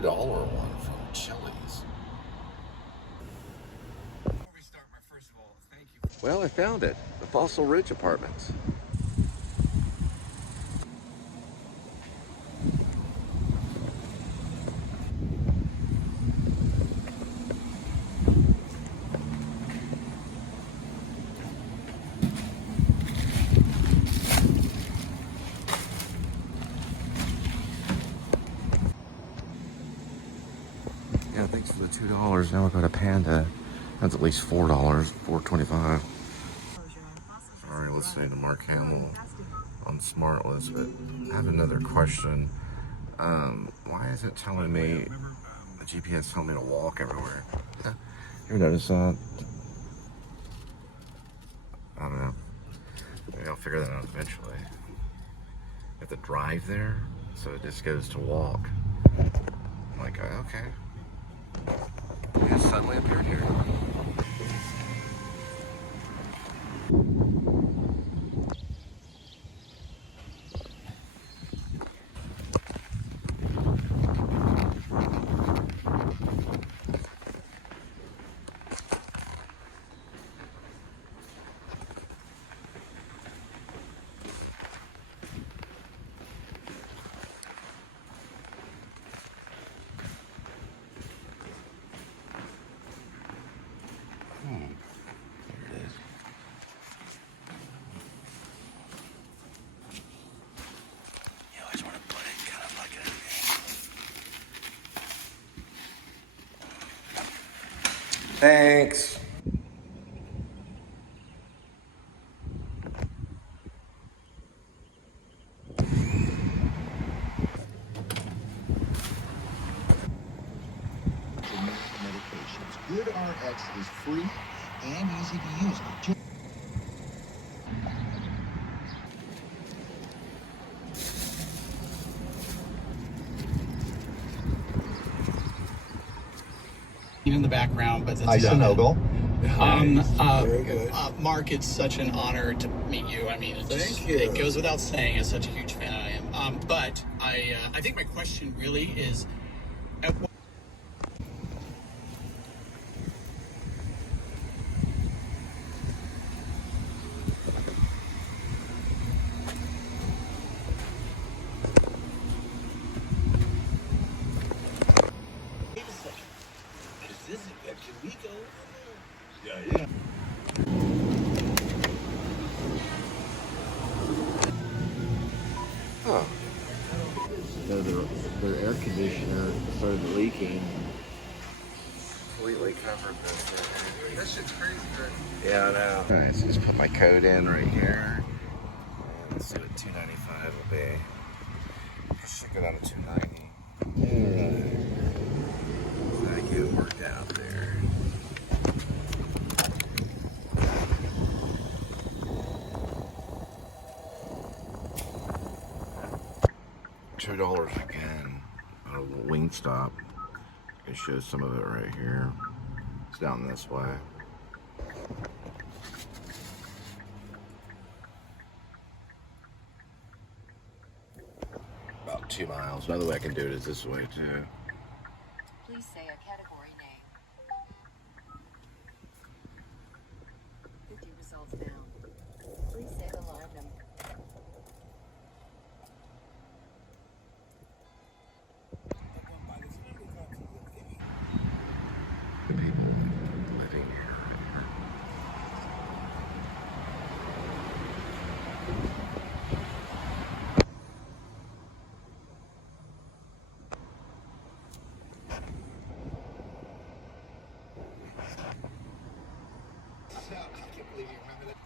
$2 one from Chili's. Before we start, first of all, thank you. Well, I found it. The Fossil Ridge Apartments. Yeah, thanks for the $2. Now we've got a Panda. That's at least $4, $4.25. Sorry, listening to Mark Hamill on Smartless, but I have another question. Why is it telling me, the GPS telling me to walk everywhere? You ever notice that? I don't know. Maybe I'll figure that out eventually. You have to drive there, so it just goes to walk. I'm like, okay. We just suddenly appeared here. Thanks. Medications. GoodRx is free and easy to use. In the background, but Hi, Sonogle. Very good. Mark, it's such an honor to meet you. I mean, it goes without saying, as such a huge fan I am. But I think my question really is, at what Huh. So their air conditioner started leaking. Completely covered this. That shit's crazy, right? Yeah, I know. Alright, so just put my code in right here. And let's see what $2.95 will be. It should go down to $2.90. Alright. So I get it worked out there. $2 again. A Wingstop. I can show some of it right here. It's down this way. About 2 miles. Another way I can do it is this way too. Please say a category name. 50 results now. Please say the line number. The people living here. I can't believe you remember that.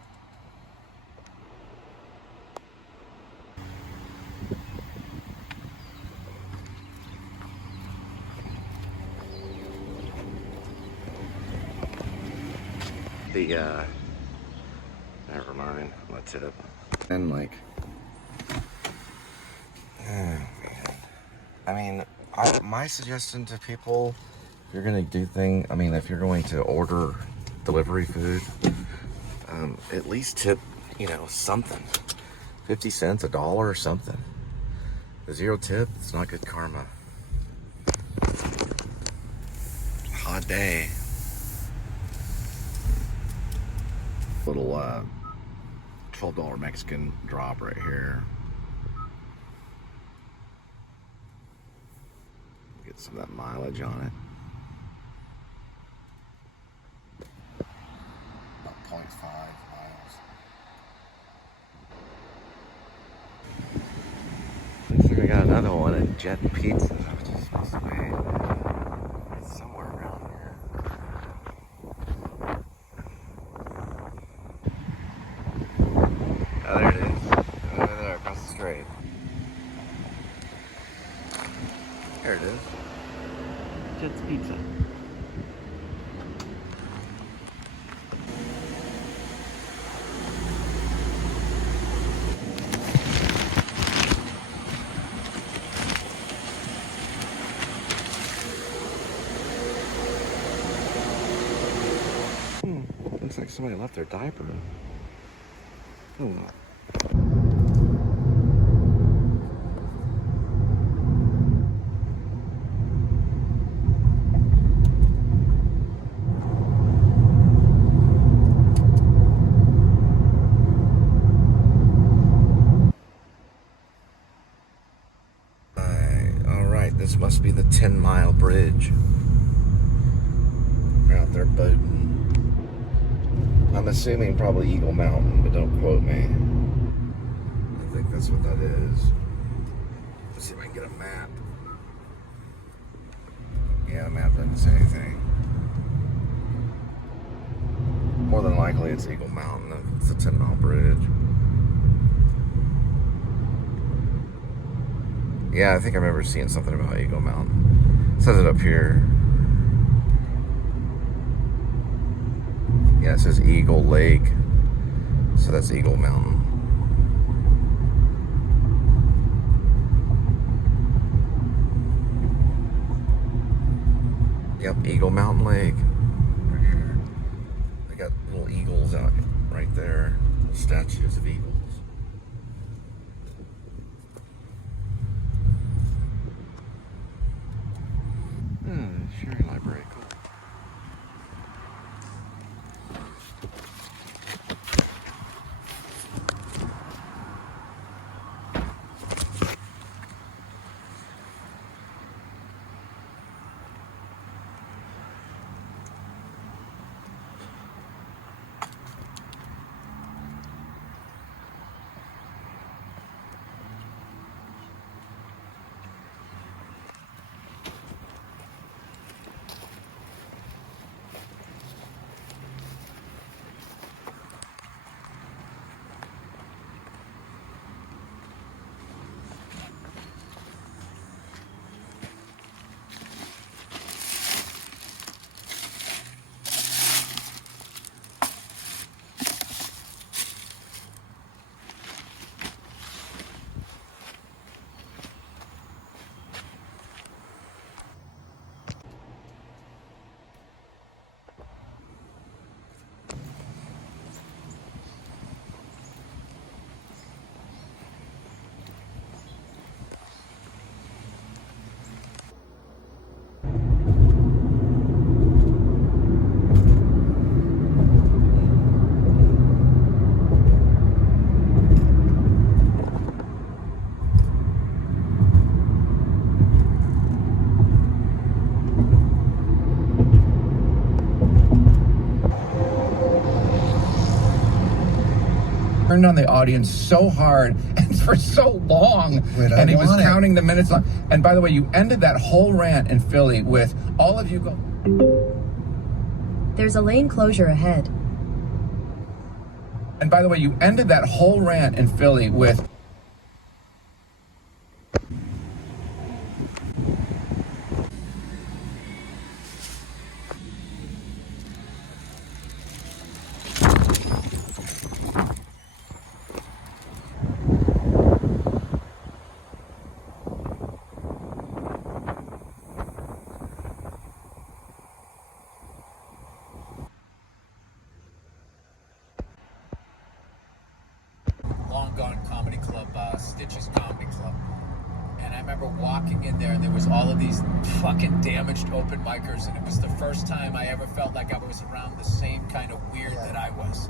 Never mind, my tip. And like, oh man. I mean, my suggestion to people, if you're gonna do if you're going to order delivery food, at least tip, something. 50 cents, $1 or something. The 0 tip, it's not good karma. odd day. Little $12 Mexican drop right here. Get some of that mileage on it. About 0.5 miles. Looks like I got another one at Jet Pizza, which is supposed to be somewhere around here. Oh, there it is. Over there, across the street. There it is. Jet's Pizza. Looks like somebody left their diaper. Oh well. Alright, this must be the 10-mile bridge. They're out there boating. I'm assuming probably Eagle Mountain, but don't quote me. I think that's what that is. Let's see if I can get a map. Yeah, the map doesn't say anything. More than likely it's Eagle Mountain. It's a 10-mile bridge. Yeah, I think I remember seeing something about Eagle Mountain. It says it up here. Yeah, it says Eagle Lake. So that's Eagle Mountain. Yep, Eagle Mountain Lake. Right here. They got little eagles out right there. Little statues of eagles. Sharing library, cool. Turned on the audience so hard and for so long, and he was counting the minutes on. And by the way, you ended that whole rant in Philly with all of you go. There's a lane closure ahead. And by the way, you ended that whole rant in Philly with. Long Gone Comedy Club, Stitches Comedy Club. And I remember remember walking in there, and there was all of these fucking damaged open micers, and it was the first time I ever felt like I was around the same kind of weird that I was.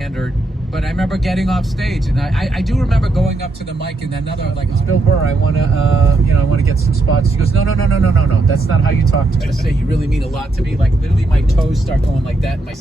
But I remember getting off stage, and I do remember going up to the mic, and another, like, it's Bill Burr, I want to, I want to get some spots. He goes, no, that's not how you talk to me. I say, you really mean a lot to me. Like, literally my toes start going like that, and my...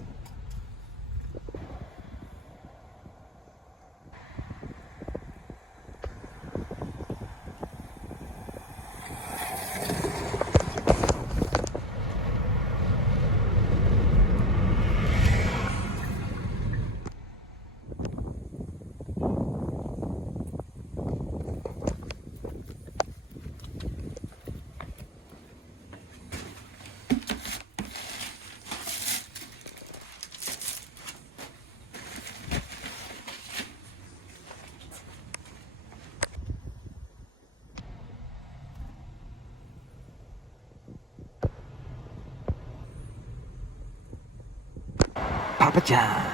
Papa John.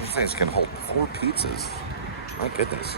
These things can hold 4 pizzas. My goodness.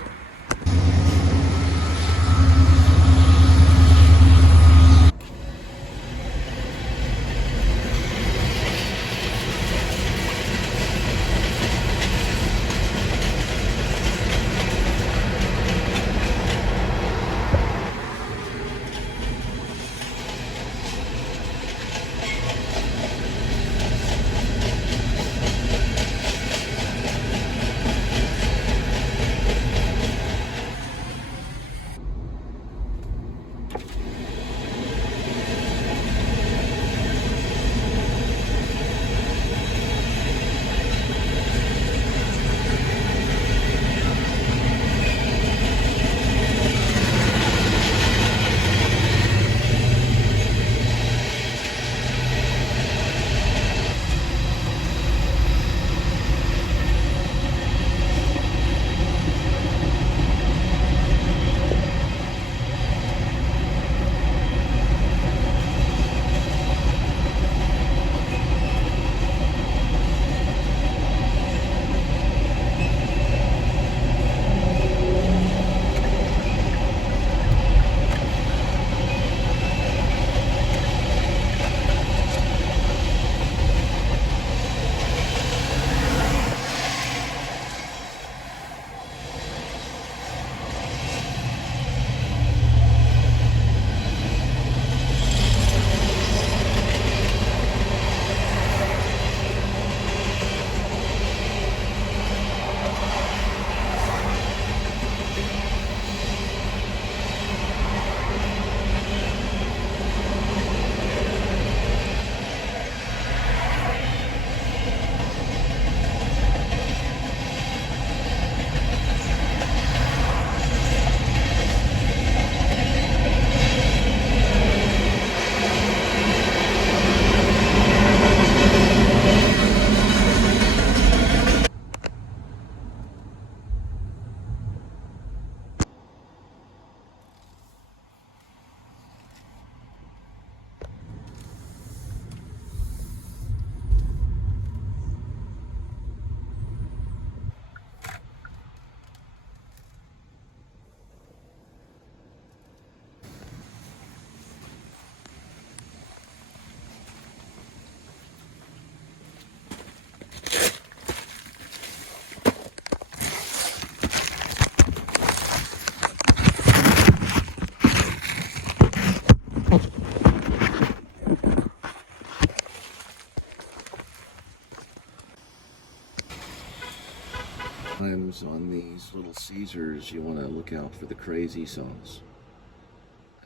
Sometimes on these little Caesars, you want to look out for the crazy sauce.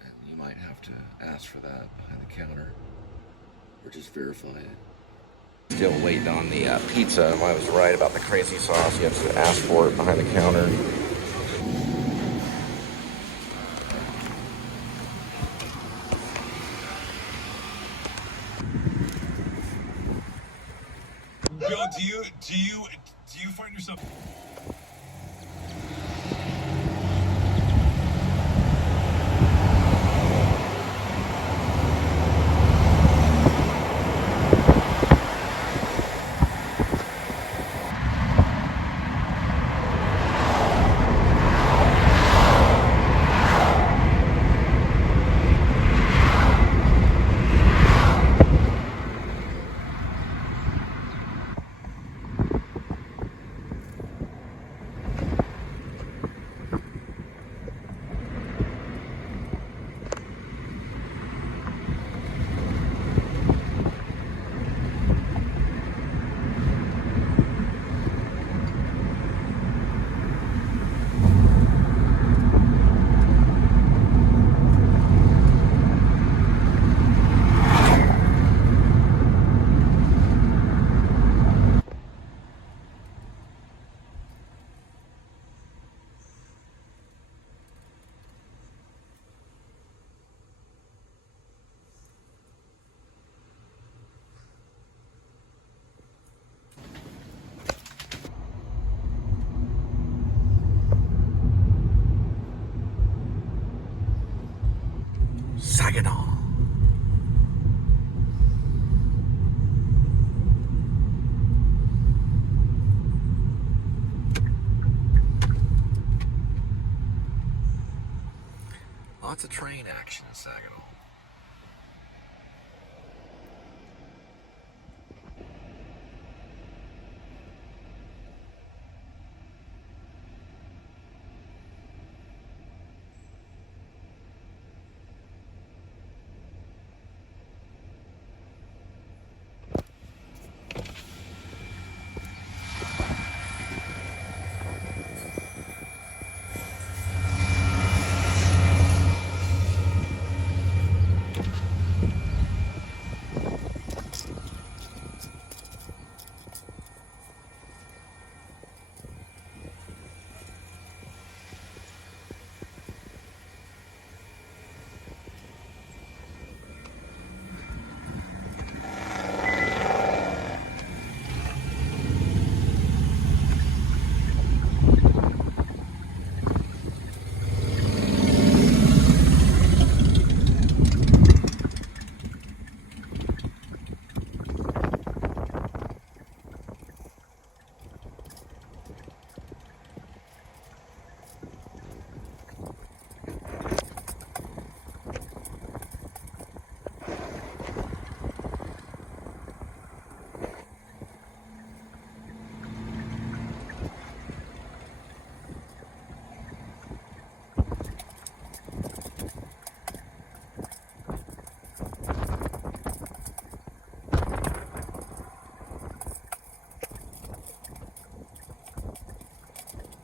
And you might have to ask for that behind the counter, or just verify it. Still waiting on the pizza. I was right about the crazy sauce. You have to ask for it behind the counter. Bill, do you find yourself? Saginaw. Lots of train action in Saginaw.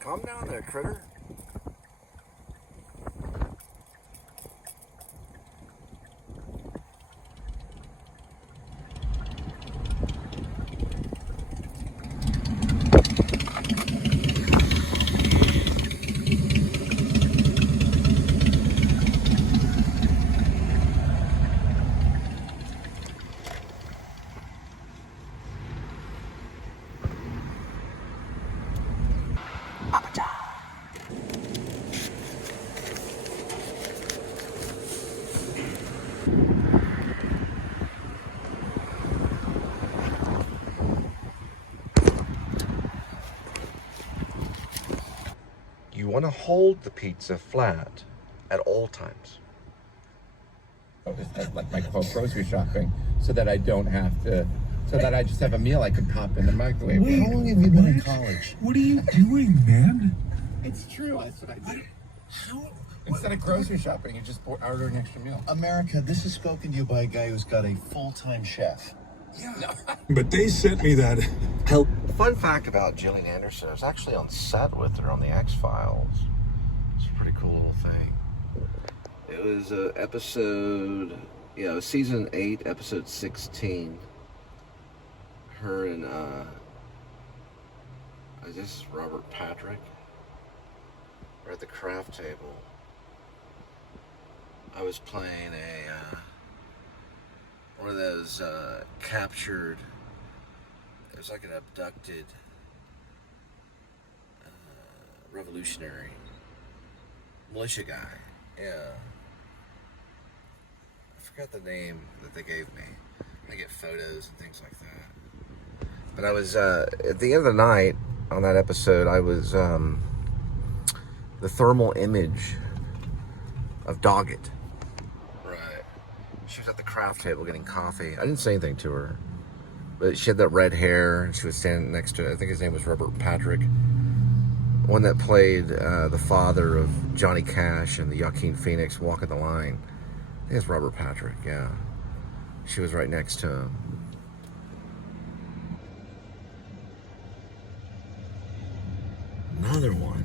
Calm down there, critter. You want to hold the pizza flat at all times. Like my grocery shopping, so that I don't have to, so that I just have a meal I can pop in the microwave. How long have you been in college? What are you doing, man? It's true. That's what I do. Instead of grocery shopping, you just order an extra meal. America, this is spoken to you by a guy who's got a full-time chef. Yeah. No. But they sent me that. Help. Fun fact about Gillian Anderson, I was actually on set with her on the X-Files. It's a pretty cool little thing. It was episode, it was season 8, episode 16. Her and, I guess Robert Patrick were at the craft table. I was playing one of those captured There's like an abducted revolutionary militia guy. Yeah. I forgot the name that they gave me. I get photos and things like that. But I was, at the end of the night on that episode, I was the thermal image of Doggett. Right. She was at the craft table getting coffee. I didn't say anything to her. But she had that red hair, and she was standing next to, I think his name was Robert Patrick. One that played the father of Johnny Cash and the Joaquin Phoenix Walk the Line. I think it's Robert Patrick, yeah. She was right next to him. Another one.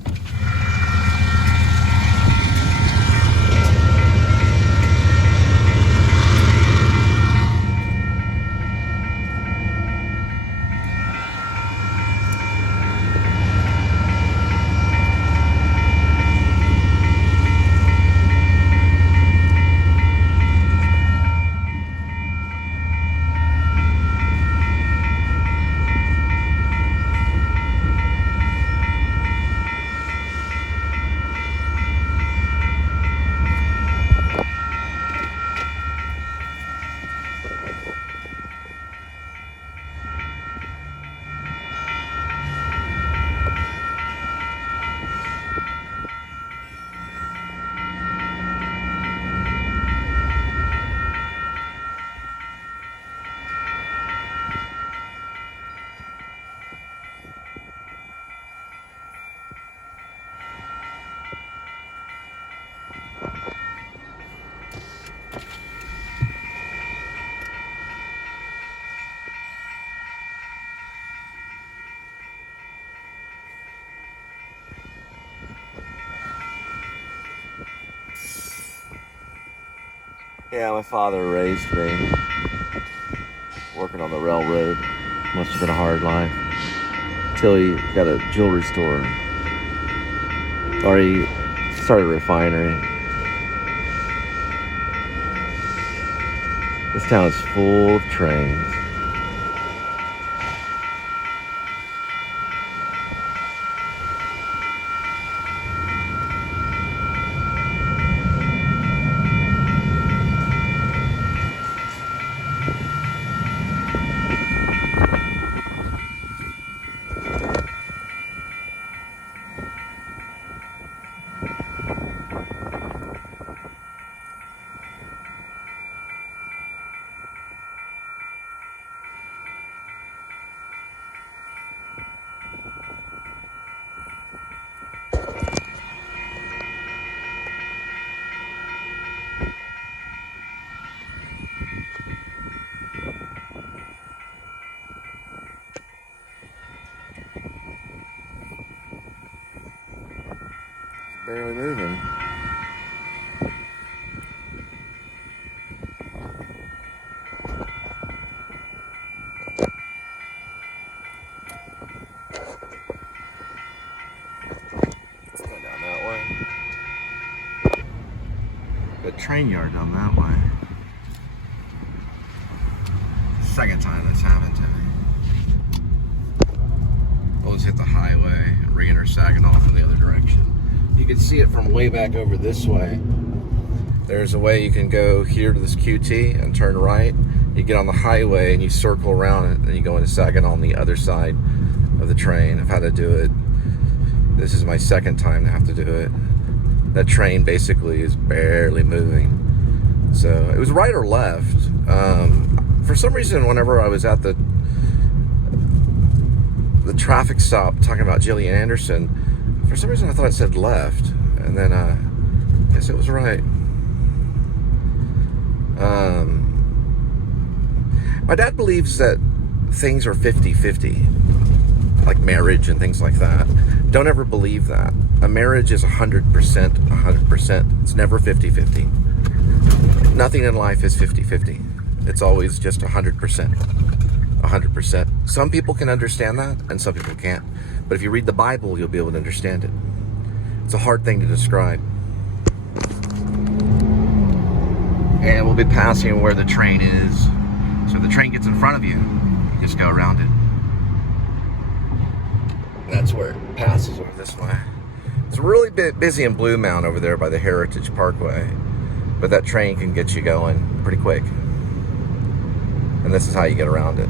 Yeah, my father raised me working on the railroad. Must have been a hard life. Till he got a jewelry store. Or he started a refinery. This town is full of trains. Barely moving. Let's go down that way. Good train yard down that way. Second time that's happened to me. Always hit the highway, re-enter Saginaw from the other direction. You can see it from way back over this way. There's a way you can go here to this QT and turn right. You get on the highway and you circle around it, and you go into Saginaw on the other side of the train. I've had to do it. This is my second time to have to do it. That train basically is barely moving. So it was right or left. For some reason, whenever I was at the traffic stop talking about Gillian Anderson, for some reason I thought it said left, and then I guess it was right. My dad believes that things are 50-50, like marriage and things like that. Don't ever believe that. A marriage is 100%. It's never 50-50. Nothing in life is 50-50. It's always just 100%. 100%. Some people can understand that, and some people can't. But if you read the Bible, you'll be able to understand it. It's a hard thing to describe. And we'll be passing where the train is. So if the train gets in front of you, you just go around it. That's where it passes over this way. It's really busy in Blue Mound over there by the Heritage Parkway, but that train can get you going pretty quick. And this is how you get around it.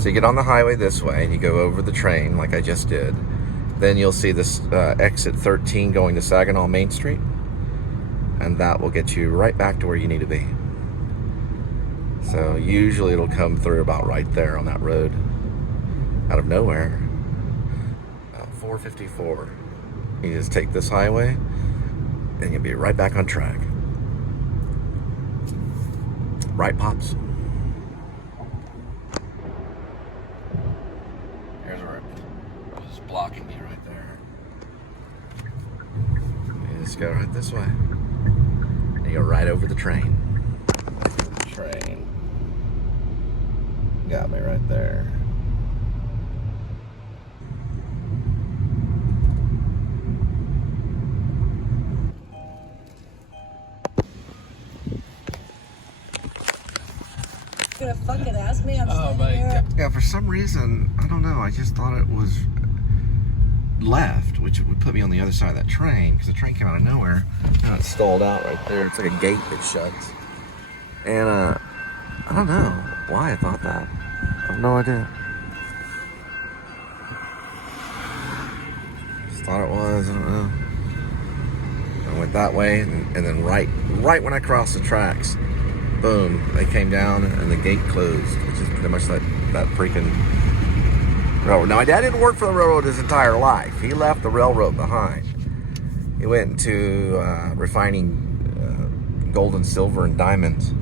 So you get on the highway this way and you go over the train like I just did. Then you'll see this exit 13 going to Saginaw Main Street, and that will get you right back to where you need to be. So usually it'll come through about right there on that road, out of nowhere. 454. You just take this highway and you'll be right back on track. Right, Pops? Here's where it's blocking you right there. You just go right this way. And you go right over the train. Train. Got me right there. Gonna fucking ask me? I'm Oh my God. Yeah, for some reason, I don't know, I just thought it was left, which would put me on the other side of that train, because the train came out of nowhere. Now it's stalled out right there. It's like a gate that shuts. And, I don't know why I thought that. I have no idea. Just thought it was, I don't know. I went that way, and then right when I crossed the tracks, boom, they came down and the gate closed, which is pretty much that freaking railroad. Now, my dad didn't work for the railroad his entire life. He left the railroad behind. He went into refining gold and silver and diamonds.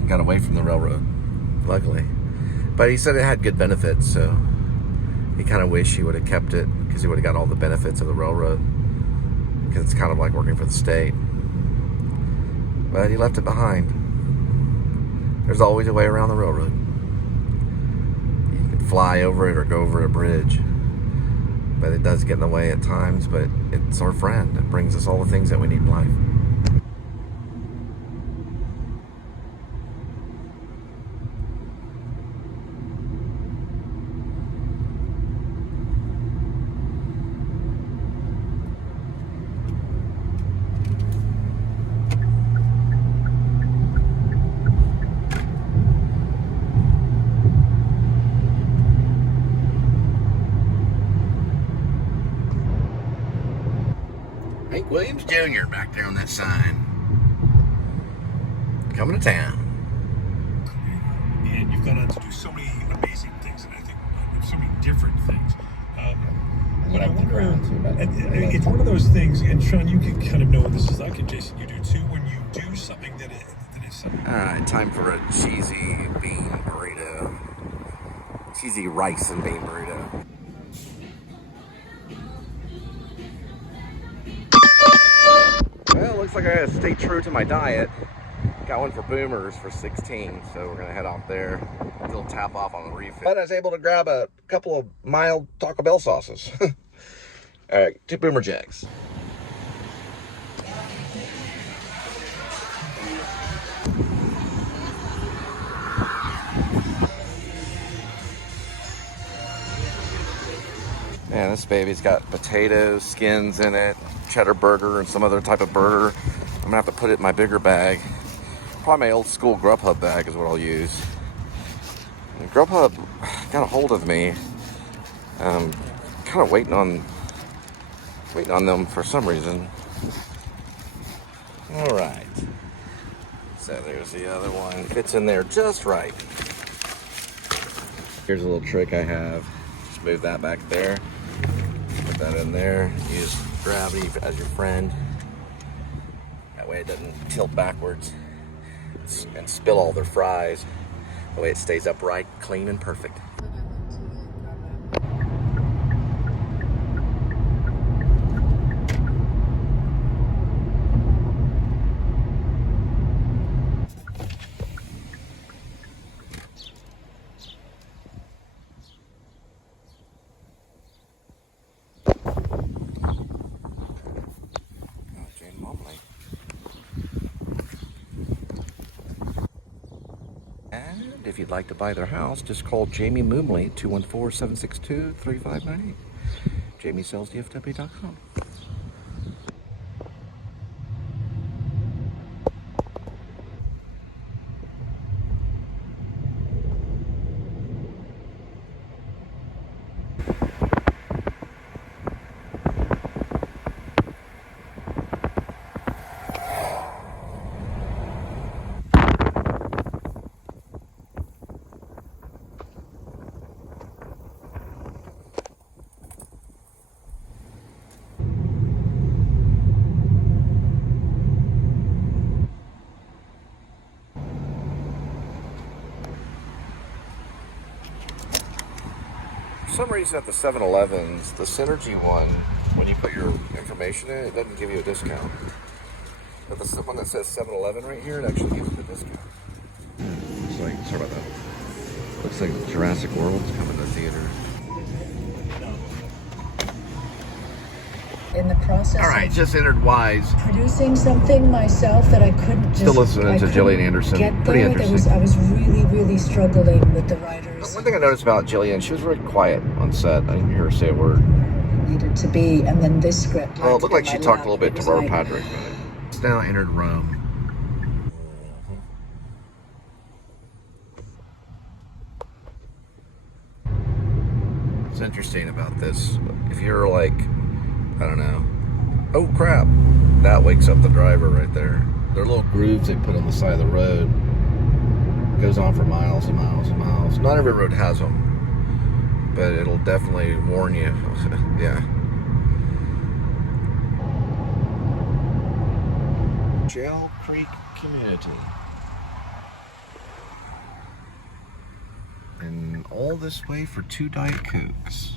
He got away from the railroad, luckily. But he said it had good benefits, so he kind of wished he would have kept it, because he would have got all the benefits of the railroad, because it's kind of like working for the state. But he left it behind. There's always a way around the railroad. You can fly over it or go over a bridge. But it does get in the way at times, but it's our friend. It brings us all the things that we need in life. Hank Williams Jr. back there on that sign. Coming to town. And you've gone on to do so many amazing things, and I think so many different things. But I wonder, it's one of those things, and Sean, you can kind of know what this is like, and Jason, you do too, when you do something that is something. Alright, time for a cheesy bean burrito. Cheesy rice and bean burrito. Well, looks like I gotta stay true to my diet. Got one for Boomers for 16, so we're gonna head off there. A little tap off on the refill. But I was able to grab a couple of mild Taco Bell sauces. Alright, 2 Boomer Jacks. Man, this baby's got potato skins in it, cheddar burger, and some other type of burger. I'm gonna have to put it in my bigger bag. Probably my old school Grubhub bag is what I'll use. And Grubhub got a hold of me. Kind of waiting on them for some reason. All right. So there's the other one. Fits in there just right. Here's a little trick I have. Just move that back there. Put that in there. Use gravity as your friend. That way it doesn't tilt backwards and spill all their fries. That way it stays upright, clean, and perfect. And if you'd like to buy their house, just call Jamie Moomley, 214-762-3598. JamieSellsDFW.com. For some reason at the 7-Elevens, the Synergy one, when you put your information in, it doesn't give you a discount. But the one that says 7-Eleven right here, it actually gives you a discount. Looks like, sorry about that. Looks like Jurassic World's coming to theaters. In the process All right, of just entered Wise. producing something myself that I couldn't just... Still listening I to couldn't Gillian Anderson. get Pretty there. interesting. I was really struggling with the writers. One thing I noticed about Gillian, she was very quiet on set. I didn't hear her say a word. Needed to be, and then this script. Well, it looked like landed she in my talked a lap. little bit It to was Robert like- Patrick. It's now entered Rome. What's interesting about this, if you're like, I don't know, oh crap, that wakes up the driver right there. They're little grooves they put on the side of the road. It goes on for miles and miles and miles. Not every road has them, but it'll definitely warn you. Yeah. Shell Creek Community. And all this way for 2 Diet Cokes.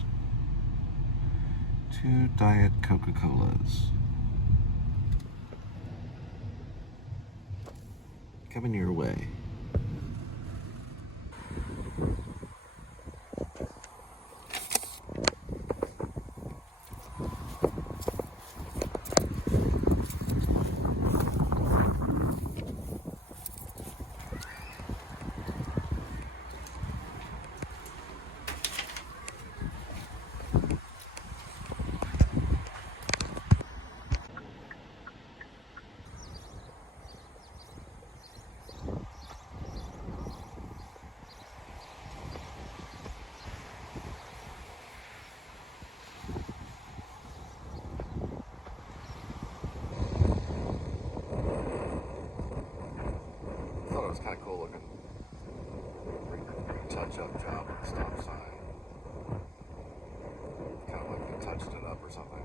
2 Diet Coca-Colas. Coming your way. I thought it was kind of cool looking. Touch-up job with the stop sign. Kind of like they touched it up or something.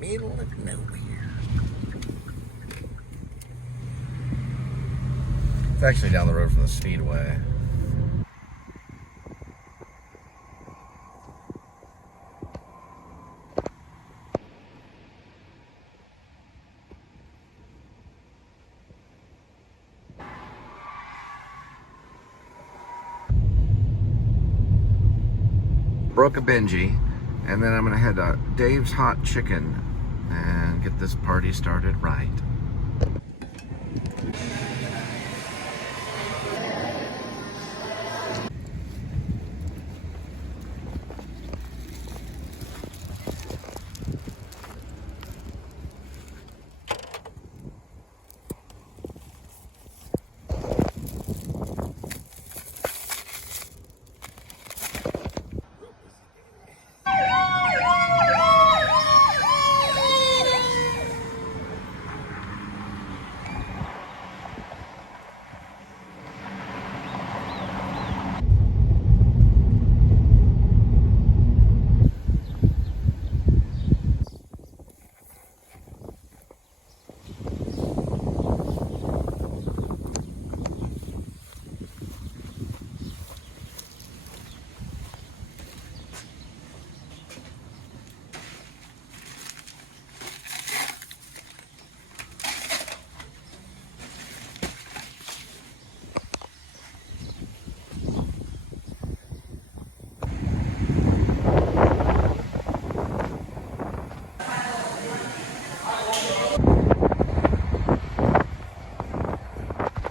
Middle of nowhere. It's actually down the road from the Speedway. Broke a Benji, and then I'm gonna head to Dave's Hot Chicken and get this party started right.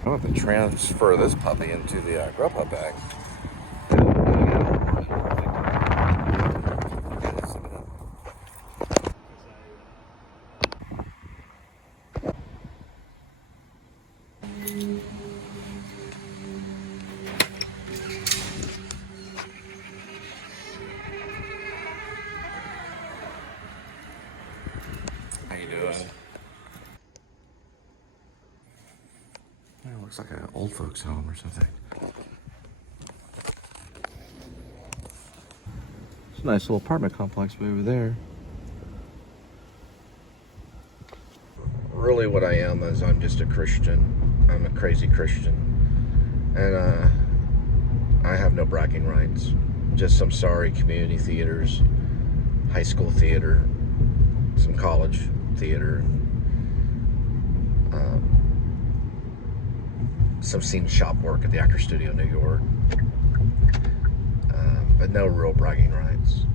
I'll have to transfer this puppy into the Grubhub bag. How you doing? It looks like an old folks home or something. It's a nice little apartment complex over there. Really what I am is I'm just a Christian. I'm a crazy Christian. And I have no bragging rights. Just some sorry community theaters, high school theater, some college theater, some scene shop work at the Actor Studio in New York, but no real bragging rights.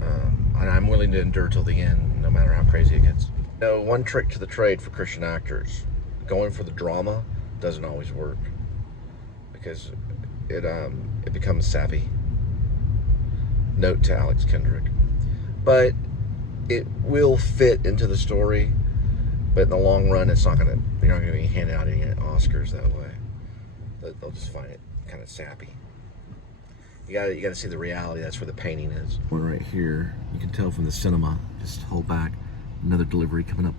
And I'm willing to endure till the end, no matter how crazy it gets. You know, one trick to the trade for Christian actors: going for the drama doesn't always work because it becomes sappy. Note to Alex Kendrick. But it will fit into the story. But in the long run, it's not gonna. You're not gonna be handing out any Oscars that way. They'll just find it kind of sappy. You gotta see the reality. That's where the painting is. We're right here. You can tell from the cinema. Just hold back. Another delivery coming up.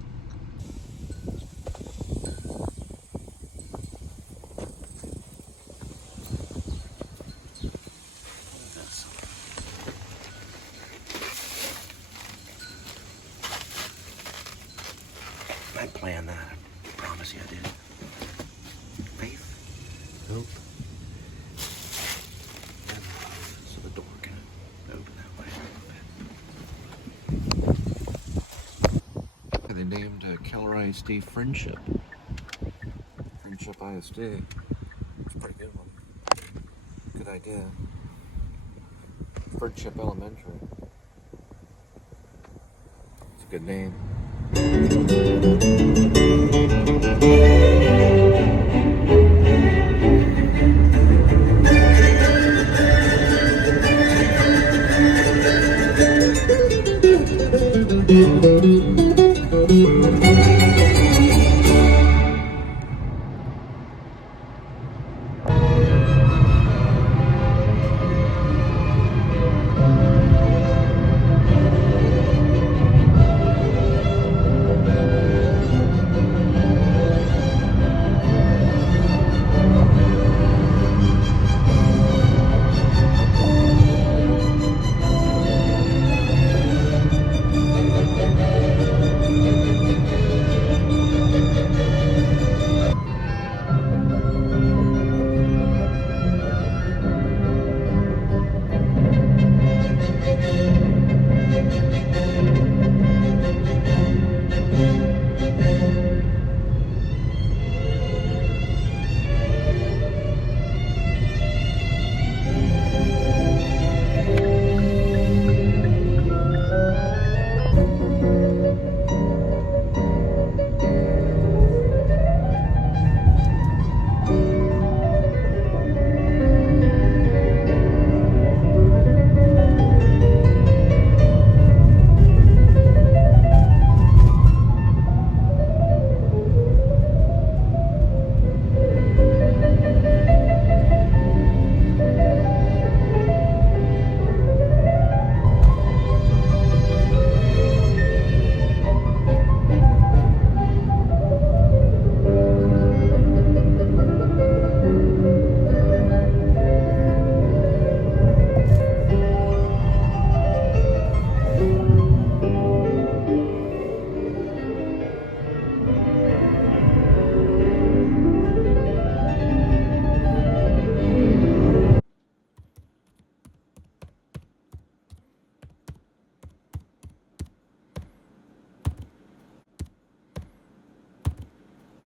I planned that. I promise you I did. Faith. Hope. So the door can open that way. They named Keller ISD Friendship. Friendship ISD. It's a pretty good one. Good idea. Friendship Elementary. It's a good name.